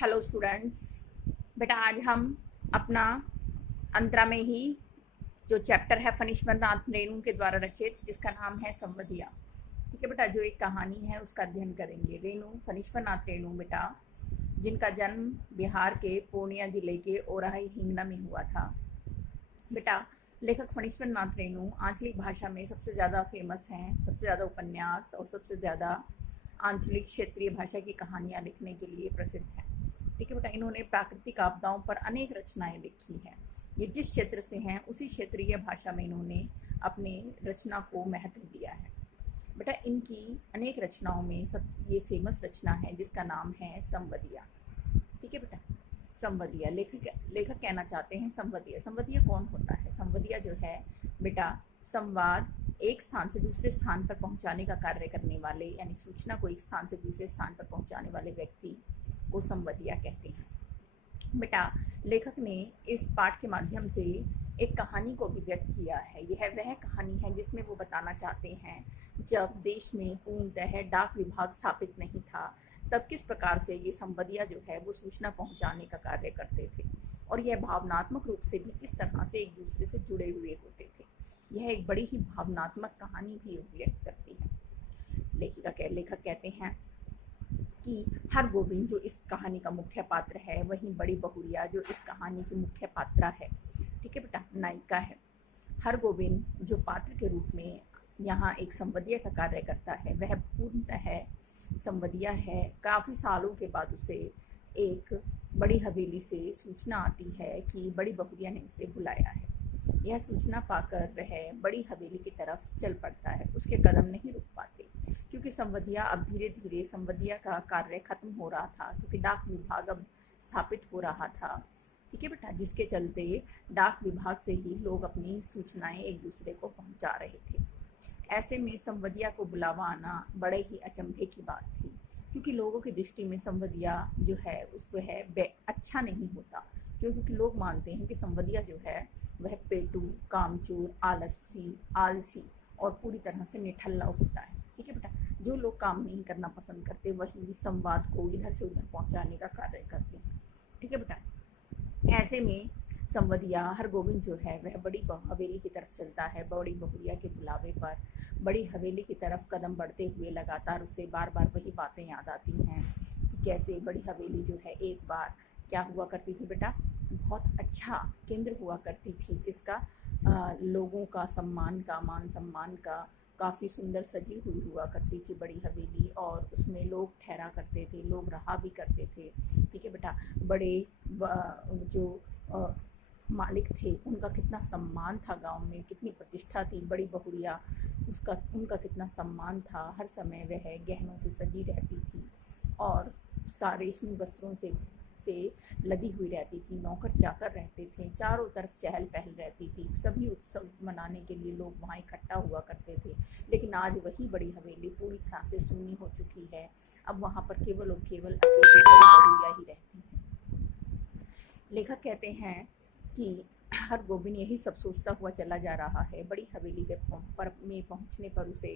Hello students. बेटा आज हम अपना अंतरा में ही जो चैप्टर है फणीश्वर नाथ रेणु के द्वारा रचित जिसका नाम है संवदिया। ठीक है बेटा, जो एक कहानी है उसका अध्ययन करेंगे। रेणु फणीश्वर नाथ रेणु बेटा, जिनका जन्म बिहार के पूर्णिया जिले के ओराही हिंगना में हुआ था। बेटा लेखक फणीश्वर नाथ रेणु आंचलिक भाषा में सबसे ज़्यादा फेमस हैं, सबसे ज़्यादा उपन्यास और सबसे ज़्यादा आंचलिक क्षेत्रीय भाषा की कहानियाँ लिखने के लिए प्रसिद्ध हैं। ठीक है बेटा, इन्होंने प्राकृतिक आपदाओं पर अनेक रचनाएं लिखी हैं। ये जिस क्षेत्र से हैं उसी क्षेत्रीय भाषा में इन्होंने अपने रचना को महत्व दिया है। बेटा इनकी अनेक रचनाओं में सब ये फेमस रचना है जिसका नाम है संवदिया। ठीक है बेटा, संवदिया लेखक कहना चाहते हैं संवदिया। संवदिया कौन होता है? संवदिया जो है बेटा, संवाद एक स्थान से दूसरे स्थान पर पहुंचाने का कार्य करने वाले, यानी सूचना को एक स्थान से दूसरे स्थान पर पहुंचाने वाले व्यक्ति को संवदिया कहते हैं। बेटा लेखक ने इस पाठ के माध्यम से एक कहानी को अभिव्यक्त किया है। यह वह कहानी है जिसमें वो बताना चाहते हैं जब देश में पूर्णतः डाक विभाग स्थापित नहीं था, तब किस प्रकार से ये संवदिया जो है वो सूचना पहुंचाने का कार्य करते थे और यह भावनात्मक रूप से भी किस तरह से एक दूसरे से जुड़े हुए होते थे। यह एक बड़ी ही भावनात्मक कहानी भी व्यक्त करती है। लेखक कहते हैं कि हरगोविंद जो इस कहानी का मुख्य पात्र है, वहीं बड़ी बहुरिया जो इस कहानी की मुख्य पात्रा है। ठीक है बेटा, नायिका है। हरगोविंद जो पात्र के रूप में यहाँ एक संवदिया का कार्य करता है, वह पूर्णतः संवदिया है। काफ़ी सालों के बाद उसे एक बड़ी हवेली से सूचना आती है कि बड़ी बहुरिया ने उसे बुलाया है। यह सूचना पाकर वह बड़ी हवेली की तरफ चल पड़ता है। उसके कदम नहीं रुक पाते क्योंकि संवदिया अब धीरे धीरे संवदिया का कार्य खत्म हो रहा था, क्योंकि डाक विभाग अब स्थापित हो रहा था। ठीक है बेटा, जिसके चलते डाक विभाग से ही लोग अपनी सूचनाएं एक दूसरे को पहुंचा रहे थे। ऐसे में संवदिया को बुलावा आना बड़े ही अचंभे की बात थी, क्योंकि लोगों की दृष्टि में संवदिया जो है उसको है अच्छा नहीं होता, क्योंकि लोग मानते हैं कि संवदिया जो है वह पेटू, कामचोर, आलसी और पूरी तरह से निठल्ला होता है। ठीक है बेटा, जो लोग काम नहीं करना पसंद करते वही संवाद को इधर से उधर पहुंचाने का कार्य करते हैं। ठीक है बेटा, ऐसे में संवदिया हरगोविंद जो है वह बड़ी हवेली की तरफ चलता है। बड़ी बहुरिया के बुलावे पर बड़ी हवेली की तरफ कदम बढ़ते हुए लगातार उसे बार बार वही बातें याद आती हैं कि कैसे बड़ी हवेली जो है एक बार क्या हुआ करती थी बेटा, बहुत अच्छा केंद्र हुआ करती थी। किसका? लोगों का सम्मान का, मान सम्मान का। काफ़ी सुंदर सजी हुई हुआ करती थी बड़ी हवेली, और उसमें लोग ठहरा करते थे, लोग रहा भी करते थे। ठीक है बेटा, बड़े जो मालिक थे उनका कितना सम्मान था, गांव में कितनी प्रतिष्ठा थी। बड़ी बहुरिया उनका कितना सम्मान था। हर समय वह गहनों से सजी रहती थी और रेशमी वस्त्रों से लदी हुई रहती थी। नौकर चाकर रहते थे, चारों तरफ चहल पहल रहती थी। सभी उत्सव मनाने के लिए लोग वहाँ इकट्ठा हुआ करते थे। लेकिन आज वही बड़ी हवेली पूरी तरह से सुन्नी हो चुकी है। अब वहाँ पर केवल और केवल अकेली बड़ी बहुरिया ही रहती है। लेखक कहते हैं कि हरगोविंद यही सब सोचता हुआ चला जा रहा है। बड़ी हवेली में पहुंचने पर उसे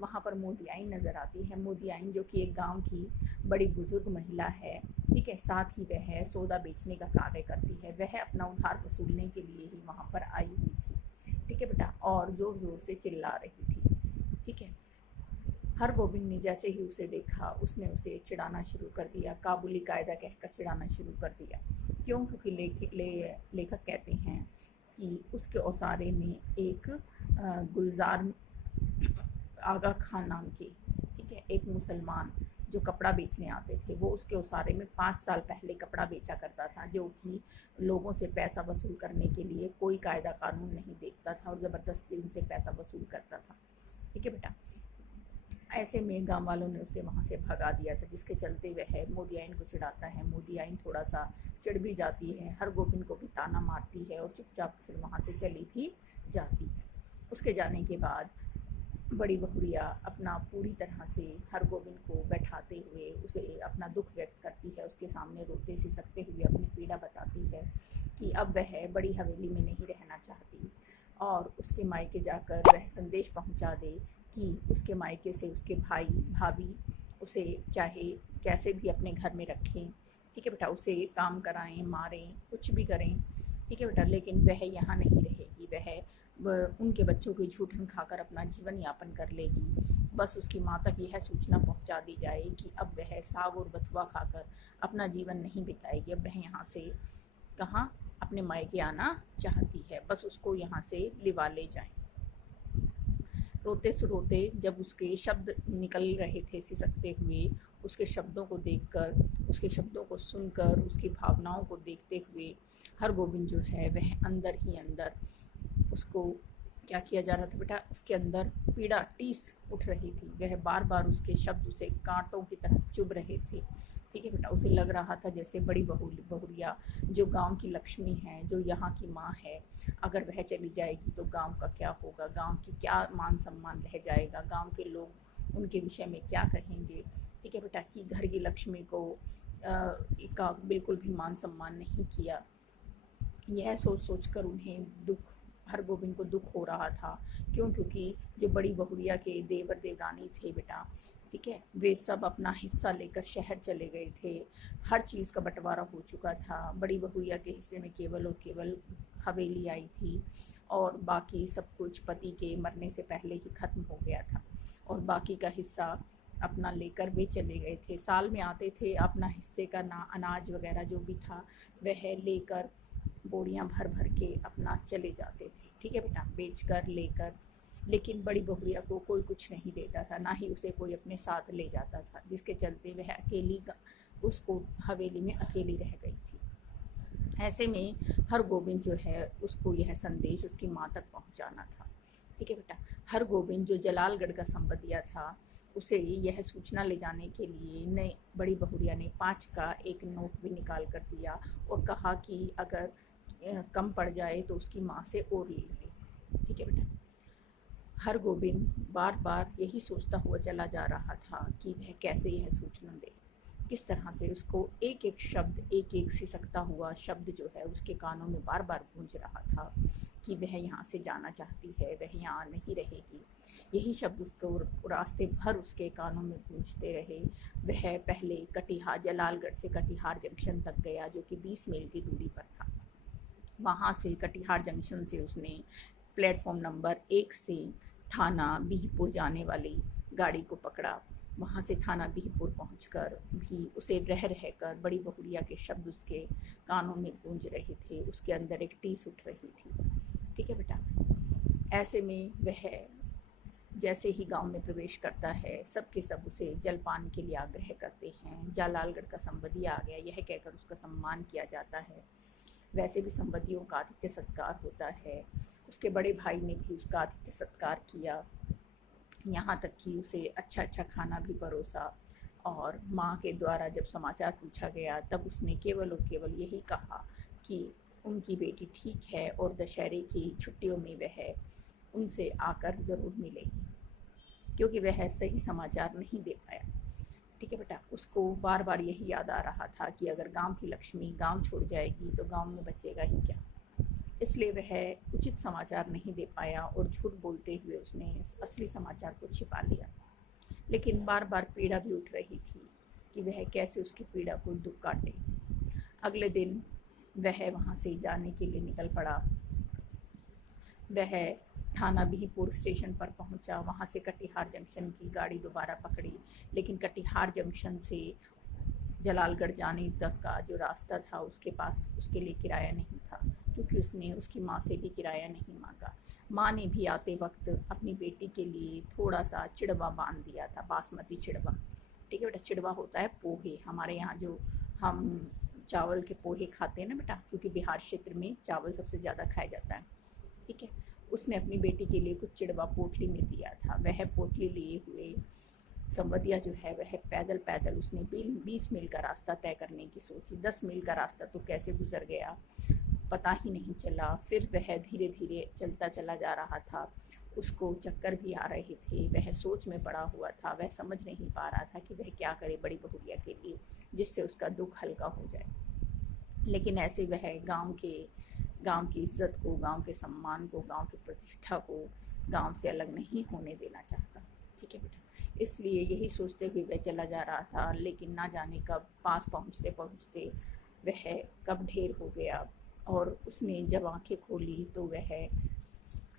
वहाँ पर मोदियाइन नज़र आती है। मोदियाइन जो कि एक गांव की बड़ी बुजुर्ग महिला है। ठीक है, साथ ही वह सौदा बेचने का कार्य करती है। वह अपना उधार वसूलने के लिए ही वहाँ पर आई हुई थी। ठीक है बेटा, और ज़ोर ज़ोर से चिल्ला रही थी। ठीक है, हरगोविंद ने जैसे ही उसे देखा उसने उसे चिढ़ाना शुरू कर दिया, काबुली कायदा कहकर चिढ़ाना शुरू कर दिया। क्यों? क्योंकि लेखक कहते हैं कि उसके ओसारे में एक गुलजार आगा खान नाम के, ठीक है, एक मुसलमान जो कपड़ा बेचने आते थे, वो उसके ओसारे में 5 साल पहले कपड़ा बेचा करता था, जो कि लोगों से पैसा वसूल करने के लिए कोई कायदा कानून नहीं देखता था और ज़बरदस्ती उनसे पैसा वसूल करता था। ठीक है बेटा, ऐसे में गांव वालों ने उसे वहाँ से भगा दिया था, जिसके चलते वह मोदियाइन को चिढ़ाता है। मोदियाइन थोड़ा सा चिढ़ भी जाती है, हरगोविंद को भी ताना मारती है और चुपचाप फिर वहाँ से चली भी जाती है। उसके जाने के बाद बड़ी बहुरिया अपना पूरी तरह से हरगोविंद को बैठाते हुए उसे अपना दुख व्यक्त करती है। उसके सामने रोते सिसकते हुए अपनी पीड़ा बताती है कि अब वह बड़ी हवेली में नहीं रहना चाहती और उसके मायके जाकर वह संदेश पहुंचा दे कि उसके मायके से उसके भाई भाभी उसे चाहे कैसे भी अपने घर में रखें। ठीक है बेटा, उसे काम कराएं, मारें, कुछ भी करें, ठीक है बेटा, लेकिन वह यहाँ नहीं रहेगी। वह उनके बच्चों की झूठन खाकर अपना जीवन यापन कर लेगी। बस उसकी माँ तक यह सूचना पहुँचा दी जाए कि अब वह साग और बथुआ खाकर अपना जीवन नहीं बिताएगी। अब वह यहाँ से कहाँ अपने मायके आना चाहती है, बस उसको यहाँ से लिवा ले जाएं। रोते रोते जब उसके शब्द निकल रहे थे सिसकते हुए, उसके शब्दों को देखकर, उसके शब्दों को सुनकर, उसकी भावनाओं को देखते हुए हरगोविंद जो है वह अंदर ही अंदर उसको क्या किया जा रहा था बेटा, उसके अंदर पीड़ा टीस उठ रही थी। वह बार बार उसके शब्द उसे कांटों की तरह चुभ रहे थे। ठीक है बेटा, उसे लग रहा था जैसे बड़ी बहुरिया जो गांव की लक्ष्मी है, जो यहाँ की माँ है, अगर वह चली जाएगी तो गांव का क्या होगा, गांव की क्या मान सम्मान रह जाएगा, गांव के लोग उनके विषय में क्या कहेंगे। ठीक है बेटा, कि घर की लक्ष्मी को का बिल्कुल भी मान सम्मान नहीं किया। यह सोच सोच कर उन्हें दुख, हरगोविंद को दुख हो रहा था। क्यों? क्योंकि जो बड़ी बहुरिया के देवर देवरानी थे बेटा, ठीक है, वे सब अपना हिस्सा लेकर शहर चले गए थे। हर चीज़ का बंटवारा हो चुका था। बड़ी बहुरिया के हिस्से में केवल और केवल हवेली आई थी और बाकी सब कुछ पति के मरने से पहले ही ख़त्म हो गया था। और बाकी का हिस्सा अपना लेकर वे चले गए थे। साल में आते थे, अपना हिस्से का अनाज वगैरह जो भी था वह लेकर बोरियां भर भर के अपना चले जाते थे। ठीक है बेटा, बेच कर लेकर, लेकिन बड़ी बहुरिया को कोई कुछ नहीं देता था, ना ही उसे कोई अपने साथ ले जाता था, जिसके चलते वह अकेली उसको हवेली में अकेली रह गई थी। ऐसे में हरगोविंद जो है उसको यह संदेश उसकी माँ तक पहुँचाना था। ठीक है बेटा, हरगोविंद जो जलालगढ़ का संबंधिया था, उसे यह सूचना ले जाने के लिए नए बड़ी बहुरिया ने 5 का एक नोट भी निकाल कर दिया और कहा कि अगर कम पड़ जाए तो उसकी माँ से और ले ले। ठीक है बेटा, हरगोविंद बार बार यही सोचता हुआ चला जा रहा था कि वह कैसे यह सूचना दे, किस तरह से। उसको एक एक शब्द, एक एक सिसकता हुआ शब्द जो है उसके कानों में बार बार गूंज रहा था कि वह यहाँ से जाना चाहती है, वह यहाँ नहीं रहेगी। यही शब्द उसको रास्ते भर उसके कानों में गूंजते रहे। वह पहले कटिहार, जलालगढ़ से कटिहार जंक्शन तक गया, जो कि 20 मील की दूरी पर था। वहाँ से कटिहार जंक्शन से उसने प्लेटफॉर्म नंबर 1 से थाना बिहपुर जाने वाली गाड़ी को पकड़ा। वहाँ से थाना बिहपुर पहुँचकर भी उसे रह कर बड़ी बहुरिया के शब्द उसके कानों में गूंज रहे थे, उसके अंदर एक टीस उठ रही थी। ठीक है बेटा, ऐसे में वह जैसे ही गांव में प्रवेश करता है, सबके सब उसे जलपान के लिए आग्रह करते हैं। जलालगढ़ का संबंधी आ गया, यह कहकर उसका सम्मान किया जाता है। वैसे भी संबंधियों का आतिथ्य सत्कार होता है। उसके बड़े भाई ने भी उसका आतिथ्य सत्कार किया, यहाँ तक कि उसे अच्छा अच्छा खाना भी परोसा। और माँ के द्वारा जब समाचार पूछा गया तब उसने केवल और केवल यही कहा कि उनकी बेटी ठीक है और दशहरे की छुट्टियों में वह उनसे आकर ज़रूर मिलेगी, क्योंकि वह सही समाचार नहीं दे पाया। ठीक है बेटा, उसको बार बार यही याद आ रहा था कि अगर गांव की लक्ष्मी गांव छोड़ जाएगी तो गांव में बचेगा ही क्या। इसलिए वह उचित समाचार नहीं दे पाया और झूठ बोलते हुए उसने असली समाचार को छिपा लिया। लेकिन बार बार पीड़ा भी उठ रही थी कि वह कैसे उसकी पीड़ा को दुख काटे। अगले दिन वह वहाँ से जाने के लिए निकल पड़ा। वह थाना बिहपुर स्टेशन पर पहुंचा, वहाँ से कटिहार जंक्शन की गाड़ी दोबारा पकड़ी, लेकिन कटिहार जंक्शन से जलालगढ़ जाने तक का जो रास्ता था उसके पास उसके लिए किराया नहीं था, क्योंकि उसने उसकी माँ से भी किराया नहीं मांगा। माँ ने भी आते वक्त अपनी बेटी के लिए थोड़ा सा चिड़वा बांध दिया था, बासमती चिड़वा। ठीक है बेटा, चिड़वा होता है पोहे, हमारे यहाँ जो हम चावल के पोहे खाते हैं ना बेटा, क्योंकि बिहार क्षेत्र में चावल सबसे ज़्यादा खाया जाता है। ठीक है, उसने अपनी बेटी के लिए कुछ चिड़वा पोटली में दिया था। वह पोटली लिए हुए संवदिया जो है वह पैदल पैदल उसने 20 मील का रास्ता तय करने की सोची। 10 मील का रास्ता तो कैसे गुजर गया पता ही नहीं चला। फिर वह धीरे धीरे चलता चला जा रहा था। उसको चक्कर भी आ रहे थे, वह सोच में पड़ा हुआ था। वह समझ नहीं पा रहा था कि वह क्या करे बड़ी बहुरिया के लिए, जिससे उसका दुख हल्का हो जाए। लेकिन ऐसे वह गांव की इज्जत को, गांव के सम्मान को, गांव की प्रतिष्ठा को गांव से अलग नहीं होने देना चाहता। ठीक है बेटा, इसलिए यही सोचते हुए वह चला जा रहा था, लेकिन ना जाने कब पास पहुँचते पहुँचते वह कब ढेर हो गया। और उसने जब आंखें खोली तो वह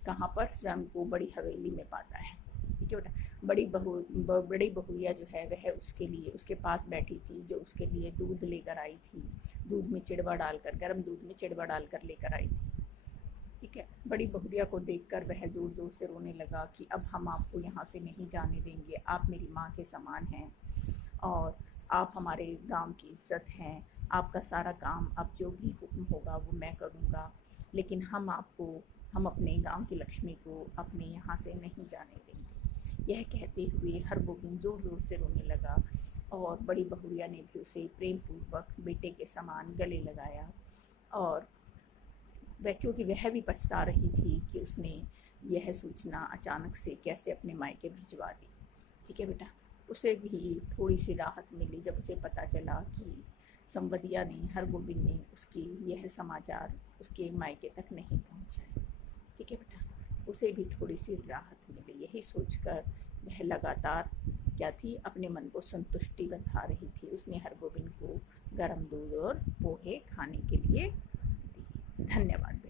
कहाँ पर स्वयं को बड़ी हवेली में पाता है। ठीक है बेटा, बड़ी बहुरिया जो है वह उसके लिए उसके पास बैठी थी, जो उसके लिए दूध लेकर आई थी, दूध में चिड़वा डालकर, गर्म दूध में चिड़वा डालकर लेकर आई थी। ठीक है, बड़ी बहुरिया को देखकर वह जोर जोर से रोने लगा कि अब हम आपको यहाँ से नहीं जाने देंगे, आप मेरी माँ के समान हैं और आप हमारे गांव की इज्जत हैं, आपका सारा काम, अब जो भी हुक्म होगा वो मैं करूँगा, लेकिन हम अपने गांव की लक्ष्मी को अपने यहाँ से नहीं जाने देंगे। यह कहते हुए हरगोविंद जोर जोर से रोने लगा और बड़ी बहुरिया ने भी उसे प्रेम पूर्वक बेटे के समान गले लगाया। और वह, क्योंकि वह भी पछता रही थी कि उसने यह सूचना अचानक से कैसे अपने मायके भिजवा दी। ठीक है बेटा, उसे भी थोड़ी सी राहत मिली जब उसे पता चला कि संवदिया ने, हरगोविंद ने उसकी यह समाचार उसके मायके तक नहीं पहुंचाया। ठीक है बेटा, उसे भी थोड़ी सी राहत मिली। यही सोचकर वह लगातार क्या थी, अपने मन को संतुष्टि बंधा रही थी। उसने हरगोविंद को गर्म दूध और पोहे खाने के लिए दी। धन्यवाद।